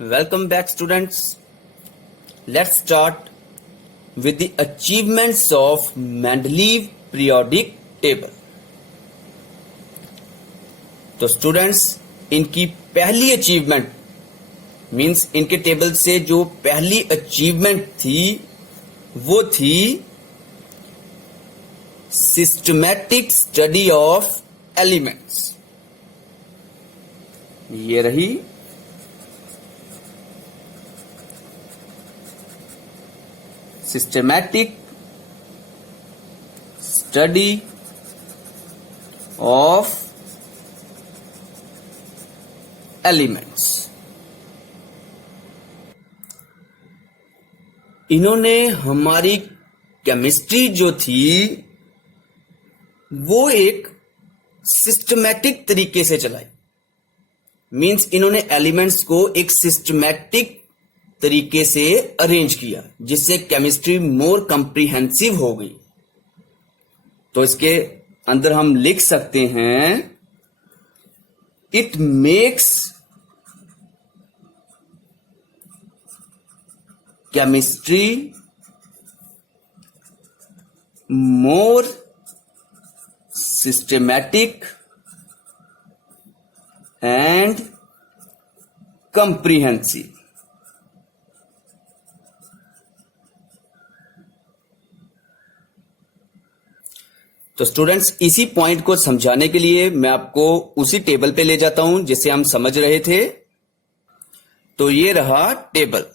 Welcome back, students. Let's start with the achievements of Mendeleev periodic table. तो students, इनकी पहली achievement means इनके table से जो पहली अचीवमेंट थी वो थी सिस्टमैटिक स्टडी ऑफ एलिमेंट्स। ये रही सिस्टमैटिक स्टडी ऑफ एलिमेंट्स। इन्होंने हमारी केमिस्ट्री जो थी वो एक सिस्टमैटिक तरीके से चलाई। मींस इन्होंने एलिमेंट्स को एक सिस्टमैटिक तरीके से अरेंज किया जिससे केमिस्ट्री मोर कंप्रीहेंसिव हो गई। तो इसके अंदर हम लिख सकते हैं, it makes chemistry more systematic and comprehensive. तो स्टूडेंट्स, इसी पॉइंट को समझाने के लिए मैं आपको उसी टेबल पे ले जाता हूं जिसे हम समझ रहे थे। तो ये रहा टेबल।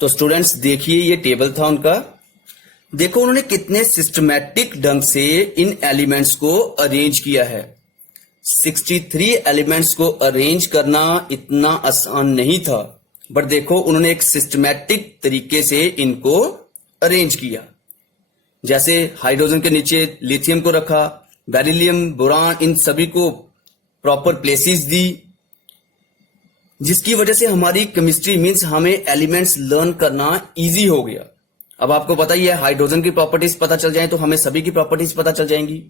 तो स्टूडेंट्स देखिए, ये टेबल था उनका। देखो उन्होंने कितने सिस्टमैटिक ढंग से इन एलिमेंट्स को अरेंज किया है। 63 एलिमेंट्स को अरेंज करना इतना आसान नहीं था, बट देखो उन्होंने एक सिस्टमैटिक तरीके से इनको अरेंज किया। जैसे हाइड्रोजन के नीचे लिथियम को रखा, बेरिलियम, बोरान, इन सभी को प्रॉपर प्लेसेस दी, जिसकी वजह से हमारी केमिस्ट्री मींस हमें एलिमेंट्स लर्न करना इजी हो गया। अब आपको पता ही है, हाइड्रोजन की प्रॉपर्टीज पता चल जाए तो हमें सभी की प्रॉपर्टीज पता चल जाएंगी।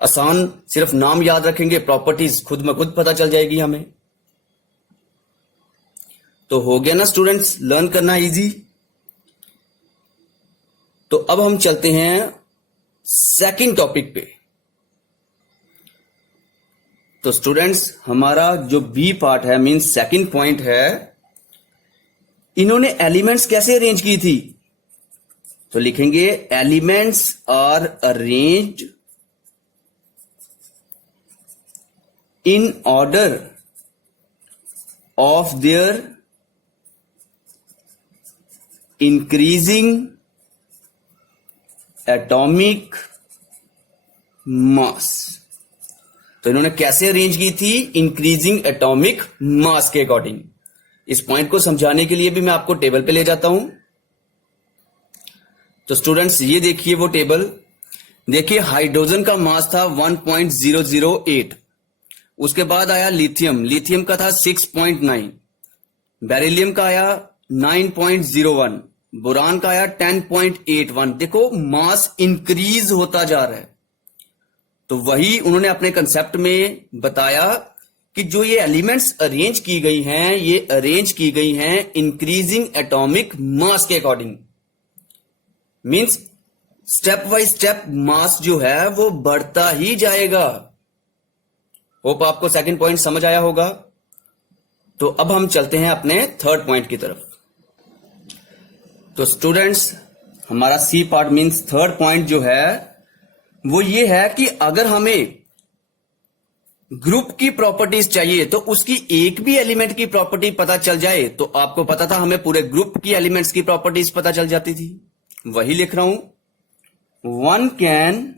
आसान, सिर्फ नाम याद रखेंगे, प्रॉपर्टीज खुद में खुद पता चल जाएगी हमें। तो हो गया ना स्टूडेंट्स, लर्न करना इजी। तो अब हम चलते हैं सेकंड टॉपिक पे। तो स्टूडेंट्स, हमारा जो बी पार्ट है मींस सेकंड पॉइंट है, इन्होंने एलिमेंट्स कैसे अरेंज की थी। तो लिखेंगे elements are arranged in order of their increasing atomic mass. तो इन्होंने कैसे अरेंज की थी, इंक्रीजिंग एटॉमिक मास के अकॉर्डिंग। इस पॉइंट को समझाने के लिए भी मैं आपको टेबल पे ले जाता हूं। तो स्टूडेंट्स ये देखिए वो टेबल। देखिए हाइड्रोजन का मास था 1.008, उसके बाद आया लिथियम, लिथियम का था 6.9, बेरिलियम का आया 9.01, बोरान का आया 10.81। देखो मास इंक्रीज होता जा रहा है। तो वही उन्होंने अपने कंसेप्ट में बताया कि जो ये एलिमेंट्स अरेंज की गई हैं, ये अरेंज की गई हैं इंक्रीजिंग एटॉमिक मास के according. Means step by step mass जो है वो बढ़ता ही जाएगा। होप आपको सेकंड पॉइंट समझ आया होगा। तो अब हम चलते हैं अपने थर्ड पॉइंट की तरफ। तो स्टूडेंट्स, हमारा C part means third point जो है वो ये है कि अगर हमें ग्रुप की प्रॉपर्टीज चाहिए तो उसकी एक भी एलिमेंट की प्रॉपर्टी पता चल जाए, तो आपको पता था हमें पूरे ग्रुप की एलिमेंट्स की प्रॉपर्टीज पता चल जाती थी। वही लिख रहा हूं, one can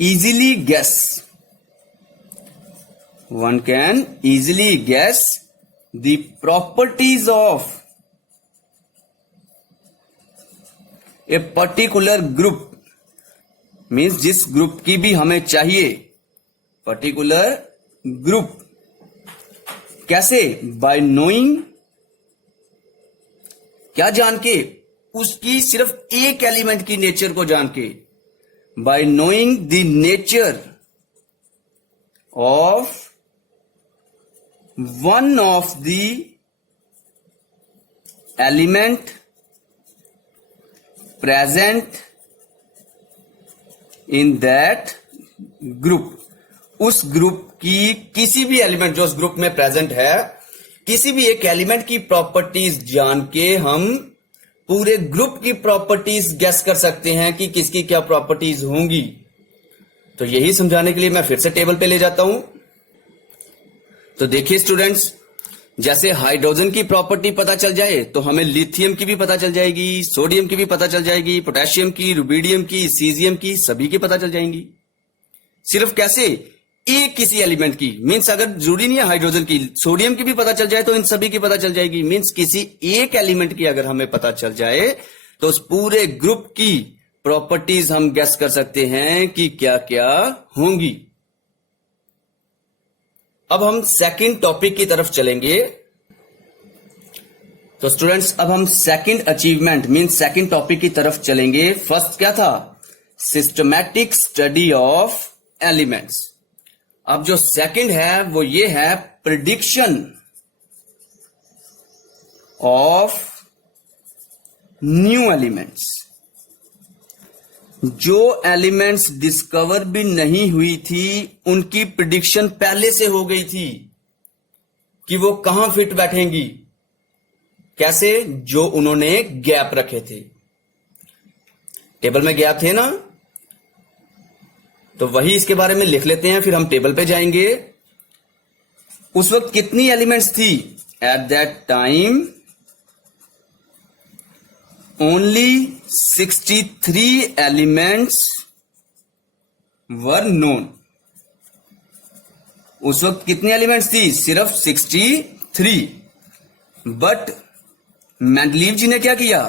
easily guess the properties of a particular group. Means जिस ग्रुप की भी हमें चाहिए पर्टिकुलर ग्रुप, कैसे, बाय नोइंग, क्या जान के, उसकी सिर्फ एक एलिमेंट की नेचर को जान के, bye knowing the nature of one of the element present in that group, उस ग्रुप की किसी भी एलिमेंट जो उस ग्रुप में प्रेजेंट है, किसी भी एक एलिमेंट की प्रॉपर्टीज जान के हम पूरे ग्रुप की प्रॉपर्टीज गेस कर सकते हैं कि किसकी क्या प्रॉपर्टीज होंगी। तो यही समझाने के लिए मैं फिर से टेबल पे ले जाता हूं। तो देखिए स्टूडेंट्स, जैसे हाइड्रोजन की प्रॉपर्टी पता चल जाए तो हमें लिथियम की भी पता चल जाएगी, सोडियम की भी पता चल जाएगी, पोटेशियम की, रुबिडियम की, सीजियम की, सभी की पता चल जाएंगी। सिर्फ कैसे? एक किसी एलिमेंट की, मींस अगर जरूरी नहीं है हाइड्रोजन की, सोडियम की भी पता चल जाए तो इन सभी की पता चल जाएगी। मींस किसी एक एलिमेंट की अगर हमें पता चल जाए तो उस पूरे ग्रुप की प्रॉपर्टीज हम गेस कर सकते हैं कि क्या क्या होंगी। अब हम सेकंड टॉपिक की तरफ चलेंगे। तो स्टूडेंट्स, अब हम second achievement means second topic की तरफ चलेंगे। फर्स्ट क्या था? Systematic study of elements. अब जो सेकंड है वो ये है प्रिडिक्शन ऑफ न्यू एलिमेंट्स। जो एलिमेंट्स डिस्कवर भी नहीं हुई थी उनकी प्रिडिक्शन पहले से हो गई थी कि वो कहां फिट बैठेंगी। कैसे? जो उन्होंने गैप रखे थे, टेबल में गैप थे ना, तो वही इसके बारे में लिख लेते हैं, फिर हम टेबल पे जाएंगे। उस वक्त कितनी एलिमेंट्स थी? At that time only 63 elements were known. उस वक्त कितनी एलिमेंट्स थी? सिर्फ 63। बट मेंडलीव जी ने क्या किया?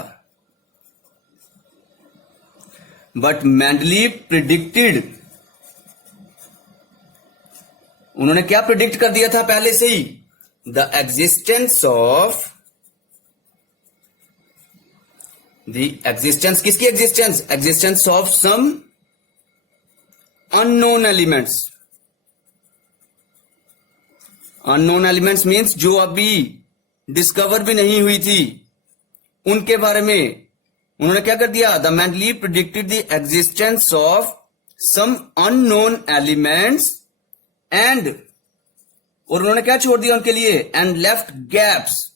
बट मेंडलीव प्रिडिक्टेड, उन्होंने क्या प्रिडिक्ट कर दिया था पहले से ही? The existence of, the existence, किसकी existence? Existence of some unknown elements. Unknown elements means जो अभी डिस्कवर भी नहीं हुई थी, उनके बारे में उन्होंने क्या कर दिया? The Mendeleev predicted the existence of some unknown elements and, और उन्होंने क्या छोड़ दिया उनके लिए? एंड लेफ्ट गैप्स,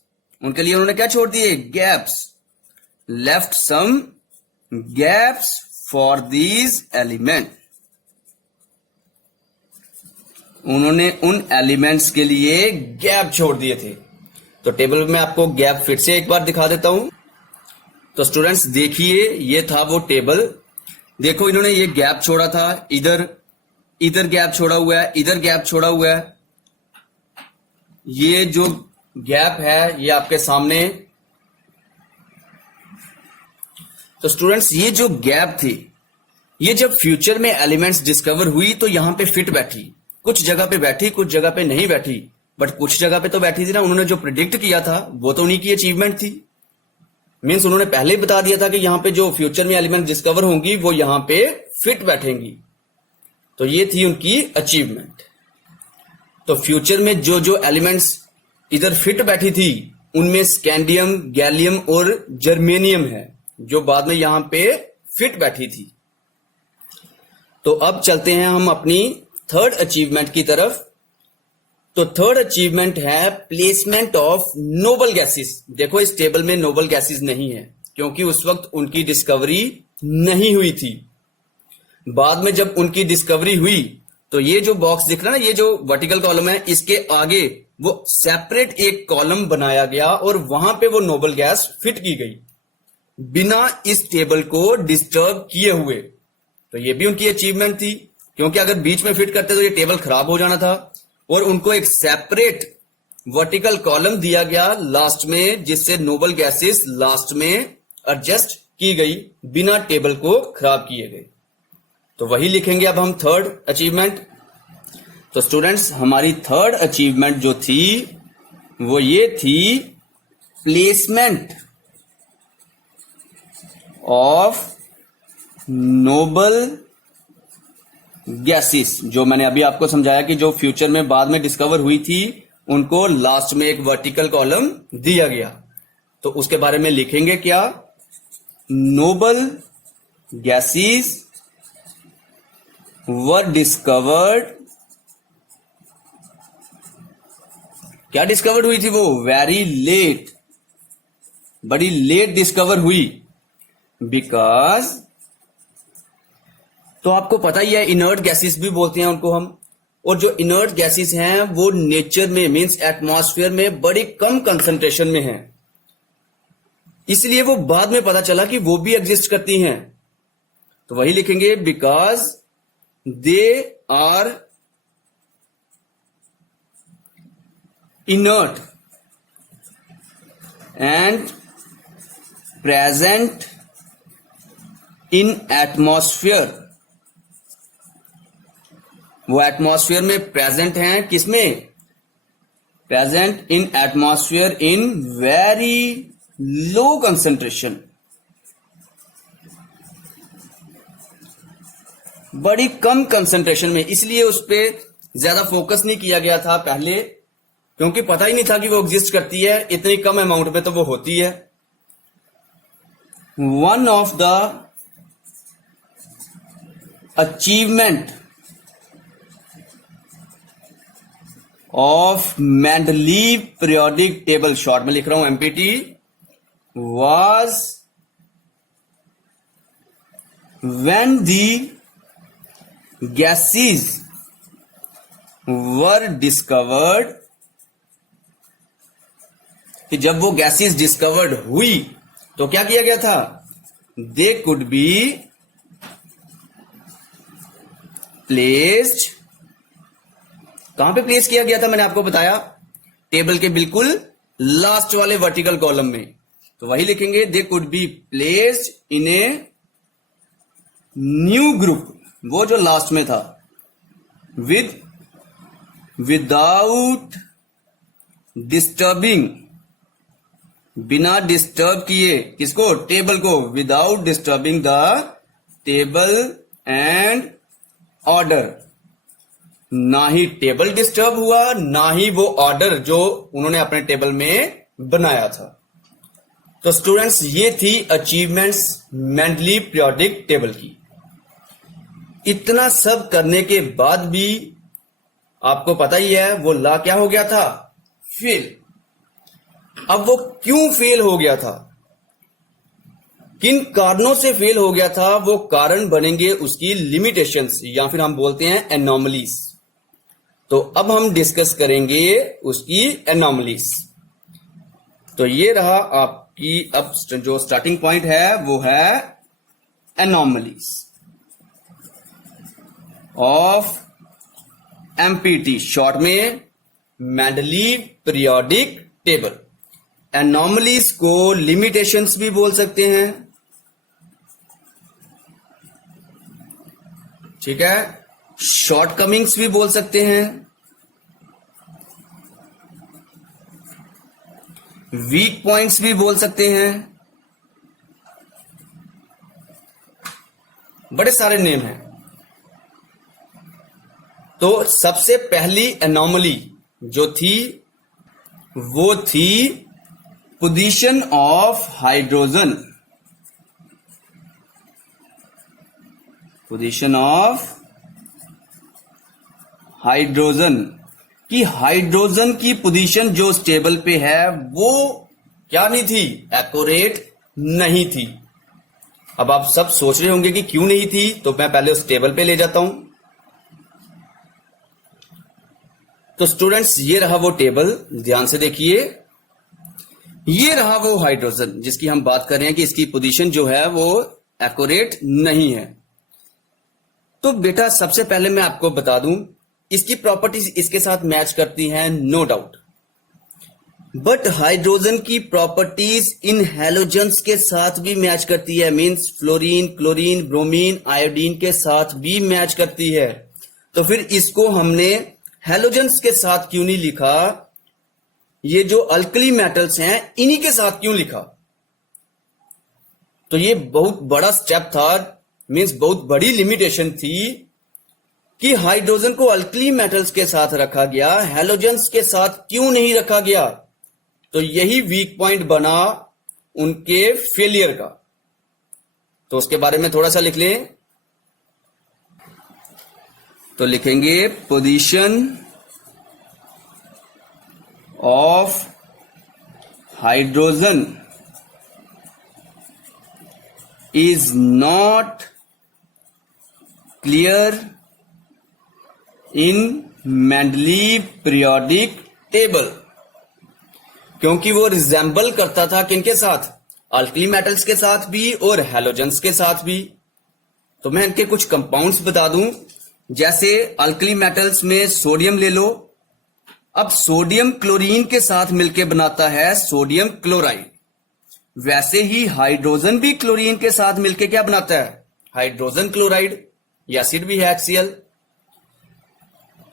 उनके लिए उन्होंने क्या छोड़ दिए? Gaps. Left some gaps for these element, उन्होंने उन एलिमेंट्स के लिए गैप छोड़ दिए थे। तो टेबल में आपको गैप फिर से एक बार दिखा देता हूं। तो स्टूडेंट्स देखिए, ये था वो टेबल। देखो इन्होंने ये गैप छोड़ा था, इधर गैप छोड़ा हुआ है, इधर गैप छोड़ा हुआ है। ये जो गैप है ये आपके सामने। तो स्टूडेंट्स, ये जो गैप थी, ये जब फ्यूचर में एलिमेंट्स डिस्कवर हुई तो यहां पे फिट बैठी, कुछ जगह पे बैठी, कुछ जगह पे नहीं बैठी, बट कुछ जगह पे तो बैठी थी ना। उन्होंने जो प्रिडिक्ट किया था वो तो उन्हीं की अचीवमेंट थी। मीन्स उन्होंने पहले ही बता दिया था कि यहां पे जो फ्यूचर में एलिमेंट डिस्कवर होंगी वो यहां पे फिट बैठेंगी। तो ये थी उनकी अचीवमेंट। तो फ्यूचर में जो जो एलिमेंट्स इधर फिट बैठी थी उनमें स्कैंडियम, गैलियम और जर्मेनियम है, जो बाद में यहां पे फिट बैठी थी। तो अब चलते हैं हम अपनी थर्ड अचीवमेंट की तरफ। तो थर्ड अचीवमेंट है प्लेसमेंट ऑफ नोबल गैसेस। देखो इस टेबल में नोबल गैसेस नहीं है क्योंकि उस वक्त उनकी डिस्कवरी नहीं हुई थी। बाद में जब उनकी डिस्कवरी हुई तो ये जो बॉक्स दिख रहा है ना, ये जो वर्टिकल कॉलम है, इसके आगे वो सेपरेट एक कॉलम बनाया गया और वहां पे वो नोबल गैस फिट की गई बिना इस टेबल को डिस्टर्ब किए हुए। तो ये भी उनकी अचीवमेंट थी, क्योंकि अगर बीच में फिट करते तो ये टेबल खराब हो जाना था। और उनको एक सेपरेट वर्टिकल कॉलम दिया गया लास्ट में, जिससे नोबल गैसेस लास्ट में एडजस्ट की गई बिना टेबल को खराब किए गए। तो वही लिखेंगे अब हम थर्ड अचीवमेंट। तो स्टूडेंट्स, हमारी थर्ड अचीवमेंट जो थी वो ये थी प्लेसमेंट ऑफ नोबल गैसेस। जो मैंने अभी आपको समझाया कि जो फ्यूचर में बाद में डिस्कवर हुई थी उनको लास्ट में एक वर्टिकल कॉलम दिया गया। तो उसके बारे में लिखेंगे क्या? Noble gases were discovered. क्या डिस्कवर्ड हुई थी वो? वेरी लेट, बड़ी लेट डिस्कवर हुई। बिकॉज, तो आपको पता ही है इनर्ट गैसेस भी बोलते हैं उनको हम, और जो इनर्ट गैसेस हैं वो नेचर में मींस एटमॉस्फेयर में बड़ी कम कंसंट्रेशन में हैं, इसलिए वो बाद में पता चला कि वो भी एग्जिस्ट करती हैं। तो वही लिखेंगे, because they are inert and present in atmosphere. वो एटमॉस्फेयर में प्रेजेंट हैं, किसमें? Present in atmosphere in very low concentration, बड़ी कम कंसंट्रेशन में। इसलिए उस पर ज्यादा फोकस नहीं किया गया था पहले, क्योंकि पता ही नहीं था कि वो एग्जिस्ट करती है। इतनी कम अमाउंट में तो वो होती है। One of the achievement of Mendeleev periodic table, short में लिख रहा हूं empty, was when the gases were discovered, कि जब वो गैसेस डिस्कवर्ड हुई तो क्या किया गया था? They could be placed. कहां पे प्लेस किया गया था? मैंने आपको बताया, टेबल के बिल्कुल लास्ट वाले वर्टिकल कॉलम में। तो वही लिखेंगे, they could be placed in a new group, वो जो लास्ट में था, विदाउट डिस्टर्बिंग, बिना डिस्टर्ब किए, किसको? टेबल को। Without disturbing the table and order. ना ही टेबल डिस्टर्ब हुआ, ना ही वो ऑर्डर जो उन्होंने अपने टेबल में बनाया था। तो स्टूडेंट्स, ये थी अचीवमेंट्स मेंडलीव पीरियोडिक टेबल की। इतना सब करने के बाद भी आपको पता ही है वो लॉ क्या हो गया था? फेल। अब वो क्यों फेल हो गया था, किन कारणों से फेल हो गया था, वो कारण बनेंगे उसकी लिमिटेशंस, या फिर हम बोलते हैं एनॉमलीज। तो अब हम डिस्कस करेंगे उसकी एनॉमलीज। तो ये रहा आपकी अब जो स्टार्टिंग पॉइंट है वो है एनॉमलीज ऑफ एमपीटी, शॉर्ट में मेंडलीव पीरियोडिक टेबल। एनॉमलीज को लिमिटेशंस भी बोल सकते हैं, ठीक है, शॉर्टकमिंग्स भी बोल सकते हैं, वीक पॉइंट्स भी बोल सकते हैं, बड़े सारे नेम हैं। तो सबसे पहली एनॉमली जो थी वो थी position of hydrogen, position of hydrogen, कि हाइड्रोजन की पोजीशन जो उस टेबल पे है वो क्या नहीं थी? एक्यूरेट नहीं थी। अब आप सब सोच रहे होंगे कि क्यों नहीं थी, तो मैं पहले उस टेबल पे ले जाता हूं। तो स्टूडेंट्स, ये रहा वो टेबल, ध्यान से देखिए। ये रहा वो हाइड्रोजन जिसकी हम बात कर रहे हैं कि इसकी पोजीशन जो है वो एक्यूरेट नहीं है। तो बेटा सबसे पहले मैं आपको बता दूं, इसकी प्रॉपर्टीज इसके साथ मैच करती हैं, नो डाउट, बट हाइड्रोजन की प्रॉपर्टीज इन हैलोजेंस के साथ भी मैच करती है, means fluorine, chlorine, bromine, iodine के साथ भी मैच करती है। तो फिर इसको हमने हैलोजेंस के साथ क्यों नहीं लिखा? ये जो अल्कली मेटल्स हैं इन्हीं के साथ क्यों लिखा? तो ये बहुत बड़ा स्टेप था, मींस बहुत बड़ी लिमिटेशन थी कि हाइड्रोजन को अल्कली मेटल्स के साथ रखा गया, हैलोजेंस के साथ क्यों नहीं रखा गया? तो यही वीक पॉइंट बना उनके फेलियर का। तो उसके बारे में थोड़ा सा लिख लें। तो लिखेंगे position of hydrogen is not clear in Mendeleev periodic table, क्योंकि वो रिजेंबल करता था किनके साथ? अल्कली मेटल्स के साथ भी और हैलोजेंस के साथ भी। तो मैं इनके कुछ कंपाउंड्स बता दूं, जैसे अल्कली मेटल्स में सोडियम ले लो। अब सोडियम क्लोरीन के साथ मिलकर बनाता है सोडियम क्लोराइड, वैसे ही हाइड्रोजन भी क्लोरीन के साथ मिलकर क्या बनाता है? Hydrogen chloride. ये एसिड भी है HCl।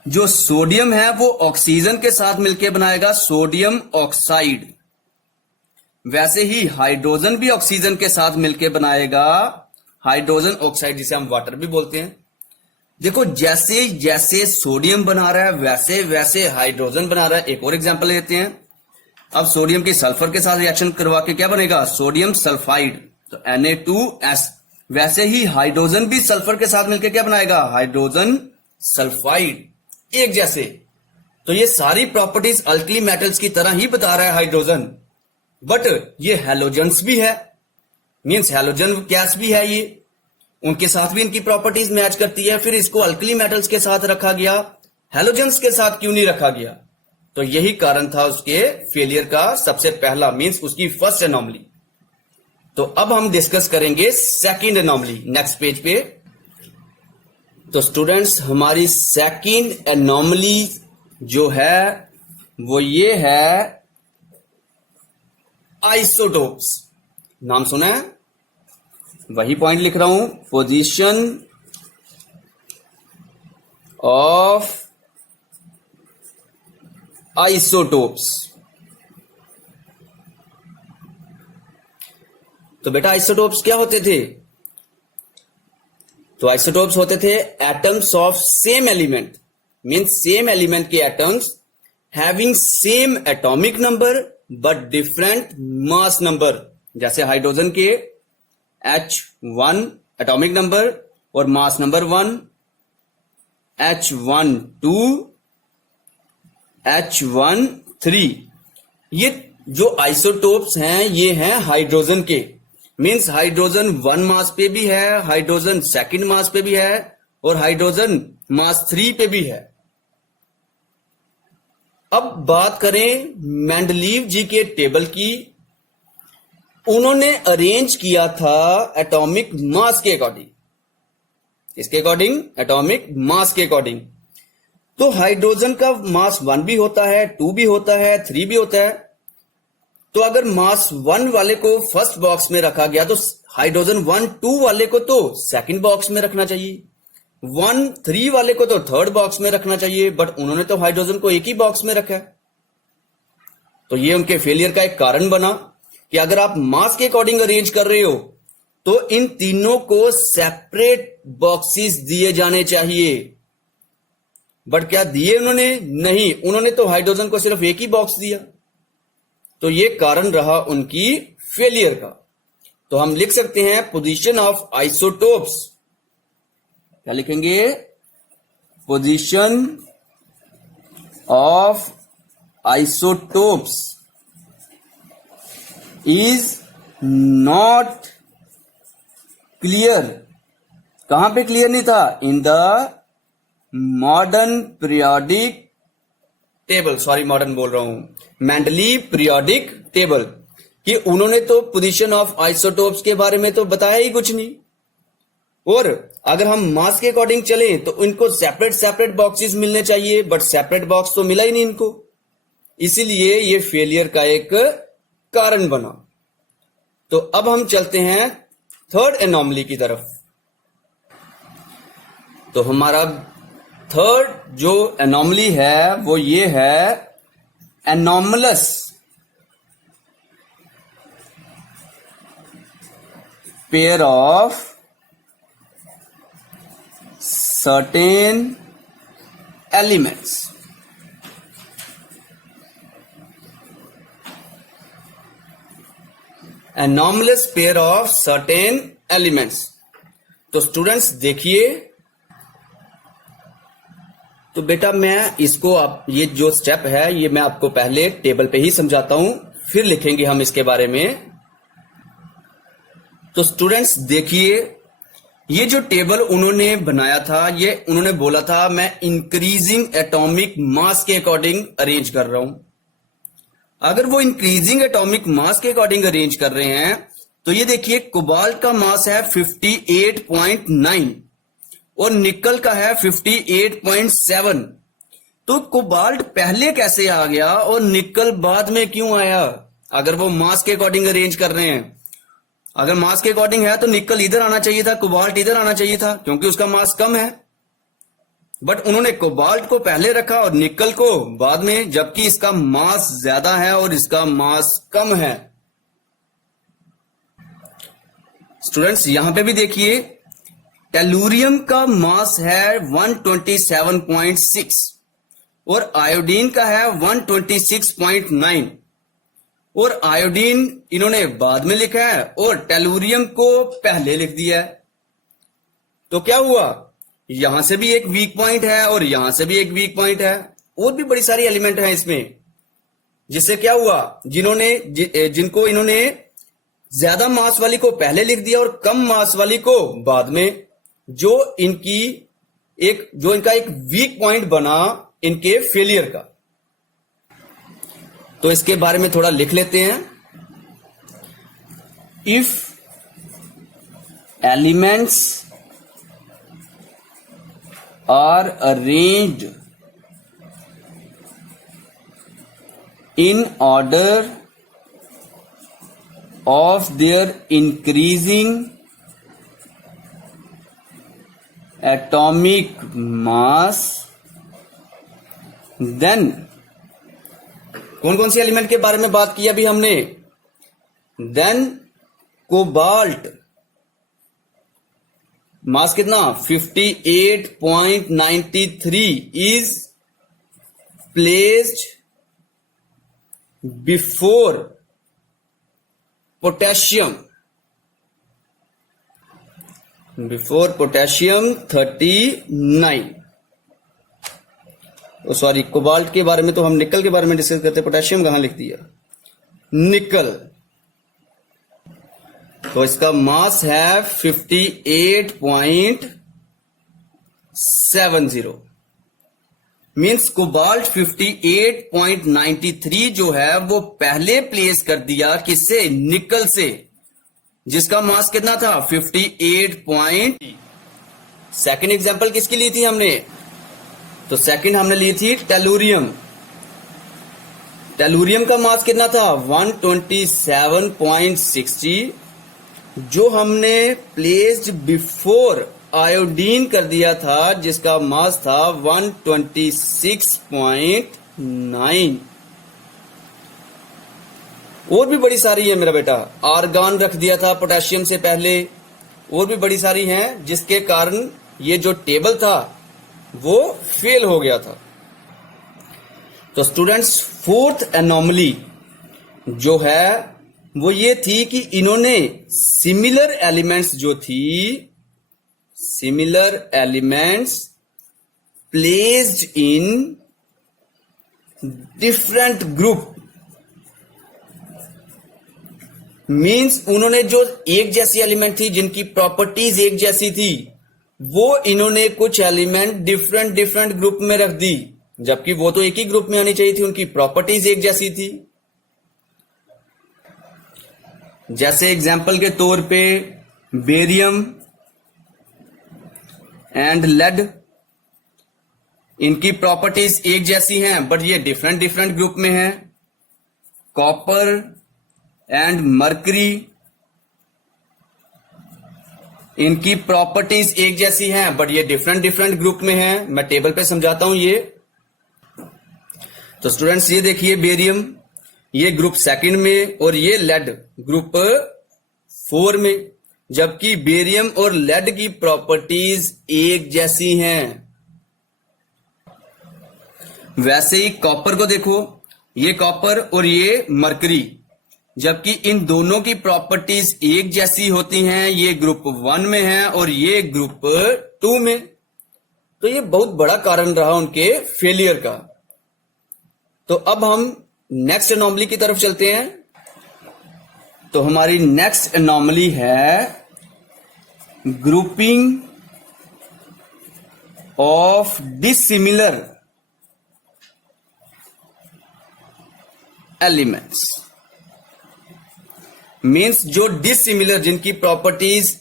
जो सोडियम है वो ऑक्सीजन के साथ मिलकर बनाएगा सोडियम ऑक्साइड, वैसे ही हाइड्रोजन भी ऑक्सीजन के साथ मिलकर बनाएगा हाइड्रोजन ऑक्साइड, जिसे हम वाटर भी बोलते हैं। देखो, जैसे जैसे सोडियम बना रहा है वैसे वैसे हाइड्रोजन बना रहा है। एक और एग्जांपल लेते हैं। अब सोडियम की सल्फर के साथ रिएक्शन करवा के क्या बनेगा? सोडियम सल्फाइड, तो Na2S। वैसे ही हाइड्रोजन भी सल्फर के साथ मिलकर क्या बनाएगा? Hydrogen sulphide. एक जैसे। तो ये सारी प्रॉपर्टीज अल्कली मेटल्स की तरह ही बता रहा है हाइड्रोजन, बट ये हैलोजेंस भी है, मींस हैलोजन गैस भी है, ये उनके साथ भी इनकी प्रॉपर्टीज मैच करती है। फिर इसको अल्कली मेटल्स के साथ रखा गया, हैलोजेंस के साथ क्यों नहीं रखा गया? तो यही कारण था उसके फेलियर का सबसे पहला, मींस उसकी फर्स्ट एनॉमली। तो अब हम डिस्कस करेंगे सेकंड एनॉमली नेक्स्ट पेज पे। तो स्टूडेंट्स, हमारी सेकंड एनॉमली जो है वो ये है आइसोटोप्स। नाम सुना है? वही पॉइंट लिख रहा हूं, पोजीशन ऑफ आइसोटोप्स। तो बेटा आइसोटोप्स क्या होते थे? तो आइसोटोप्स होते थे atoms of same element, means same element के atoms having same atomic number but different mass number. जैसे हाइड्रोजन के H1 एटॉमिक नंबर और मास नंबर 1, H12, H13। ये जो आइसोटोप्स हैं ये हैं हाइड्रोजन के, मींस हाइड्रोजन 1 मास पे भी है, हाइड्रोजन 2nd मास पे भी है और हाइड्रोजन मास 3 पे भी है। अब बात करें मेंडलीव जी के टेबल की। उन्होंने अरेंज किया था एटॉमिक मास के अकॉर्डिंग। इसके अकॉर्डिंग? एटॉमिक मास के अकॉर्डिंग। तो हाइड्रोजन का मास 1 भी होता है, 2 भी होता है, 3 भी होता है। तो अगर मास 1 वाले को फर्स्ट बॉक्स में रखा गया तो हाइड्रोजन 1, 2 वाले को तो सेकंड बॉक्स में रखना चाहिए, 1, 3 वाले को तो थर्ड बॉक्स में रखना चाहिए, बट उन्होंने तो हाइड्रोजन को एक ही बॉक्स में रखा है। तो ये उनके फेलियर का एक कारण बना कि अगर आप मास के अकॉर्डिंग अरेंज कर रहे हो तो इन तीनों को सेपरेट बॉक्सेस दिए जाने चाहिए। बट क्या दिए उन्होंने? नहीं, उन्होंने तो हाइड्रोजन को सिर्फ एक ही बॉक्स दिया। तो ये कारण रहा उनकी फेलियर का। तो हम लिख सकते हैं पोजीशन ऑफ आइसोटोप्स। क्या लिखेंगे? Position of isotopes is not clear. कहां पे क्लियर नहीं था? In the modern periodic table, sorry modern बोल रहा हूं, मेंडलीव पीरियोडिक टेबल। कि उन्होंने तो पोजीशन ऑफ आइसोटोप्स के बारे में तो बताया ही कुछ नहीं। और अगर हम मास के अकॉर्डिंग चले तो इनको सेपरेट सेपरेट बॉक्सेस मिलने चाहिए, बट सेपरेट बॉक्स तो मिला ही नहीं इनको, इसीलिए ये फेलियर का एक कारण बना। तो अब हम चलते हैं थर्ड एनॉमली की तरफ। तो हमारा थर्ड जो एनॉमली है वो ये है anomalous pair of certain elements. Anomalous pair of certain elements. तो स्टूडेंट्स देखिए, तो बेटा मैं इसको आप ये जो स्टेप है ये मैं आपको पहले टेबल पे ही समझाता हूं, फिर लिखेंगे हम इसके बारे में। तो स्टूडेंट्स देखिए, ये जो टेबल उन्होंने बनाया था, ये उन्होंने बोला था मैं इंक्रीजिंग एटॉमिक मास के अकॉर्डिंग अरेंज कर रहा हूं। अगर वो इंक्रीजिंग एटॉमिक मास के अकॉर्डिंग अरेंज कर रहे हैं तो ये देखिए, कोबाल्ट का मास है 58.9 और निकल का है 58.7। तो कोबाल्ट पहले कैसे आ गया और निकल बाद में क्यों आया? अगर वो मास के अकॉर्डिंग अरेंज कर रहे हैं, अगर मास के अकॉर्डिंग है तो निकल इधर आना चाहिए था, कोबाल्ट इधर आना चाहिए था, क्योंकि उसका मास कम है। बट उन्होंने कोबाल्ट को पहले रखा और निकल को बाद में, जबकि इसका मास ज्यादा है और इसका मास कम है। स्टूडेंट्स यहां पे भी देखिए, टेलुरियम का मास है 127.6 और आयोडीन का है 126.9 और आयोडीन इन्होंने बाद में लिखा है और टेलुरियम को पहले लिख दिया है। तो क्या हुआ, यहां से भी एक वीक पॉइंट है और यहां से भी एक वीक पॉइंट है। और भी बड़ी सारी एलिमेंट हैं इसमें, जिससे क्या हुआ, जिनको इन्होंने ज्यादा मास वाली को पहले लिख दिया और कम मास वाली को बाद में, जो इनका एक वीक पॉइंट बना इनके फेलियर का। तो इसके बारे में थोड़ा लिख लेते हैं। If elements are arranged in order of their increasing atomic mass, then कौन कौन सी एलिमेंट के बारे में बात की अभी हमने? देन कोबाल्ट मास कितना 58.93 is placed before potassium 39। Sorry, cobalt के बारे में तो हम निकल के बारे में डिस्कस करते, पोटेशियम कहां लिख दिया, निकल। तो इसका मास है 58.70, मीन्स कोबाल्ट 58.93 जो है वो पहले प्लेस कर दिया किससे? निकल से, जिसका मास कितना था 58. सेकंड एग्जांपल किसकी ली थी हमने? तो सेकंड हमने ली थी टेलुरियम। टेलुरियम का मास कितना था 127.60, जो हमने प्लेस्ड बिफोर आयोडीन कर दिया था, जिसका मास था 126.9। और भी बड़ी सारी है मेरा बेटा, आर्गन रख दिया था पोटेशियम से पहले, और भी बड़ी सारी हैं, जिसके कारण ये जो टेबल था वो फेल हो गया था। तो स्टूडेंट्स, फोर्थ एनोमली जो है वो ये थी कि इन्होंने सिमिलर एलिमेंट्स जो थी, similar elements placed in different group, means उन्होंने जो एक जैसी एलिमेंट थी, जिनकी प्रॉपर्टीज एक जैसी थी, वो इन्होंने कुछ एलिमेंट डिफरेंट ग्रुप में रख दी, जबकि वो तो एक ही ग्रुप में आनी चाहिए थी, उनकी प्रॉपर्टीज एक जैसी थी। जैसे एग्जाम्पल के तौर पे बेरियम एंड लेड, इनकी प्रॉपर्टीज एक जैसी हैं बट ये डिफरेंट ग्रुप में हैं। कॉपर एंड मर्करी, इनकी प्रॉपर्टीज एक जैसी हैं बट ये डिफरेंट ग्रुप में हैं। मैं टेबल पे समझाता हूं ये। तो स्टूडेंट्स ये देखिए, बेरियम ये ग्रुप सेकंड में और ये लेड ग्रुप 4 में। जबकि बेरियम और लेड की प्रॉपर्टीज एक जैसी हैं। वैसे ही कॉपर को देखो, ये कॉपर और ये मरकरी, जबकि इन दोनों की प्रॉपर्टीज एक जैसी होती हैं। ये ग्रुप 1 में है और ये ग्रुप 2 में। तो ये बहुत बड़ा कारण रहा उनके फेलियर का। तो अब हम नेक्स्ट एनॉमली की तरफ चलते हैं। तो हमारी नेक्स्ट एनॉमली है grouping of dissimilar elements. Means जो डिसिमिलर, जिनकी प्रॉपर्टीज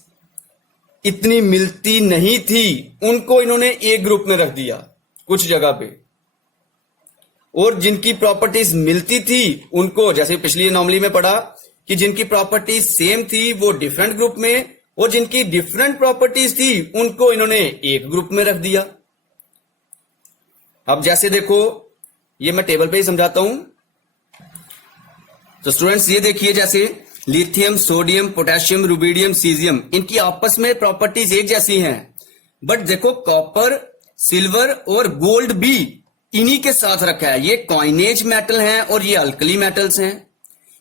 इतनी मिलती नहीं थी, उनको इन्होंने एक ग्रुप में रख दिया कुछ जगह पे, और जिनकी प्रॉपर्टीज मिलती थी उनको, जैसे पिछली एनॉमली में पढ़ा कि जिनकी प्रॉपर्टीज सेम थी वो डिफरेंट ग्रुप में, और जिनकी डिफरेंट प्रॉपर्टीज थी उनको इन्होंने एक ग्रुप में रख दिया। अब जैसे देखो, ये मैं टेबल पे ही समझाता हूं। तो स्टूडेंट्स ये देखिए, जैसे lithium, sodium, potassium, rubidium, caesium, इनकी आपस में प्रॉपर्टीज एक जैसी हैं। बट देखो, कॉपर, सिल्वर और गोल्ड भी इन्हीं के साथ रखा है। ये कॉइनेज मेटल हैं और ये अल्कली मेटल्स हैं।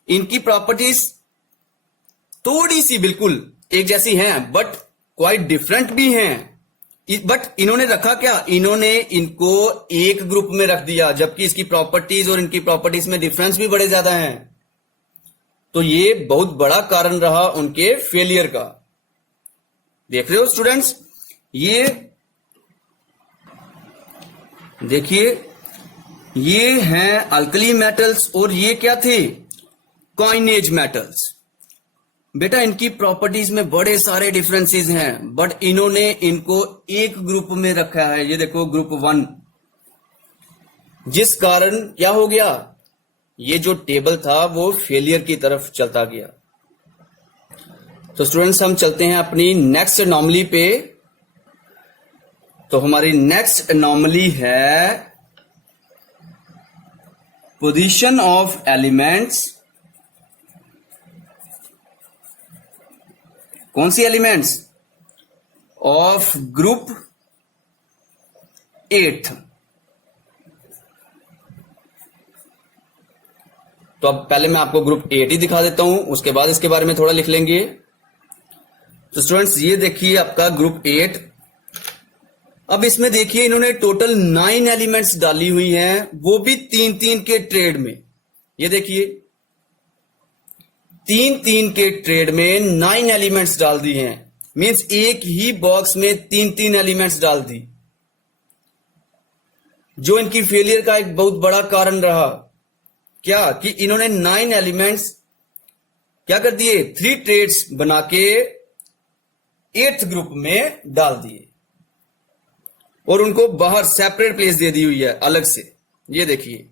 इनकी प्रॉपर्टीज थोड़ी सी बिल्कुल एक जैसी हैं, बट क्वाइट डिफरेंट भी हैं। बट इन्होंने रखा क्या, इन्होंने इनको एक ग्रुप में रख दिया, जबकि इसकी प्रॉपर्टीज और इनकी प्रॉपर्टीज में डिफरेंस भी बड़े ज्यादा हैं। तो ये बहुत बड़ा कारण रहा उनके फेलियर का। देख रहे हो स्टूडेंट्स, ये देखिए, ये हैं अल्कली मेटल्स और ये क्या थे, कॉइनेज मेटल्स। बेटा इनकी प्रॉपर्टीज में बड़े सारे डिफरेंसेस हैं, बट इन्होंने इनको एक ग्रुप में रखा है। ये देखो ग्रुप 1, जिस कारण क्या हो गया, ये जो टेबल था वो फेलियर की तरफ चलता गया। तो स्टूडेंट्स हम चलते हैं अपनी नेक्स्ट एनॉमली पे। तो हमारी नेक्स्ट एनॉमली है पोजीशन ऑफ एलिमेंट्स। कौन सी एलिमेंट्स? Of group 8। तो अब पहले मैं आपको ग्रुप 8 ही दिखा देता हूं, उसके बाद इसके बारे में थोड़ा लिख लेंगे। तो स्टूडेंट्स ये देखिए आपका ग्रुप 8। अब इसमें देखिए इन्होंने टोटल 9 एलिमेंट्स डाली हुई हैं, वो भी 3-3 के ट्रेड में। ये देखिए 3-3 के ट्रेड में 9 एलिमेंट्स डाल दी हैं। मींस एक ही बॉक्स में 3-3 एलिमेंट्स डाल दी, जो इनकी फेलियर का एक बहुत बड़ा कारण रहा। क्या कि इन्होंने 9 एलिमेंट्स क्या कर दिए, 3 ट्रेड्स बना के 8th ग्रुप में डाल दिए और उनको बाहर सेपरेट प्लेस दे दी हुई है अलग से। ये देखिए,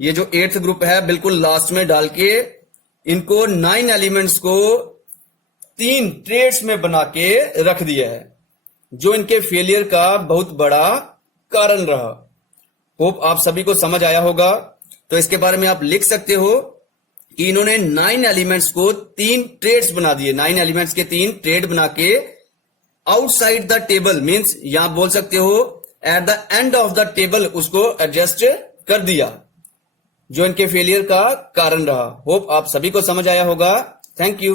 ये जो 8th ग्रुप है बिल्कुल लास्ट में डाल के इनको 9 एलिमेंट्स को 3 ट्रेड्स में बना के रख दिया है, जो इनके फेलियर का बहुत बड़ा कारण रहा। होप आप सभी को समझ आया होगा। तो इसके बारे में आप लिख सकते हो कि इन्होंने 9 एलिमेंट्स को 3 ट्रेड्स बना दिए। 9 एलिमेंट्स के 3 ट्रेड बना के आउटसाइड द टेबल, मींस यहां बोल सकते हो at the end of the table उसको एडजस्ट कर दिया, जो इनके फेलियर का कारण रहा। होप आप सभी को समझ आया होगा। Thank you.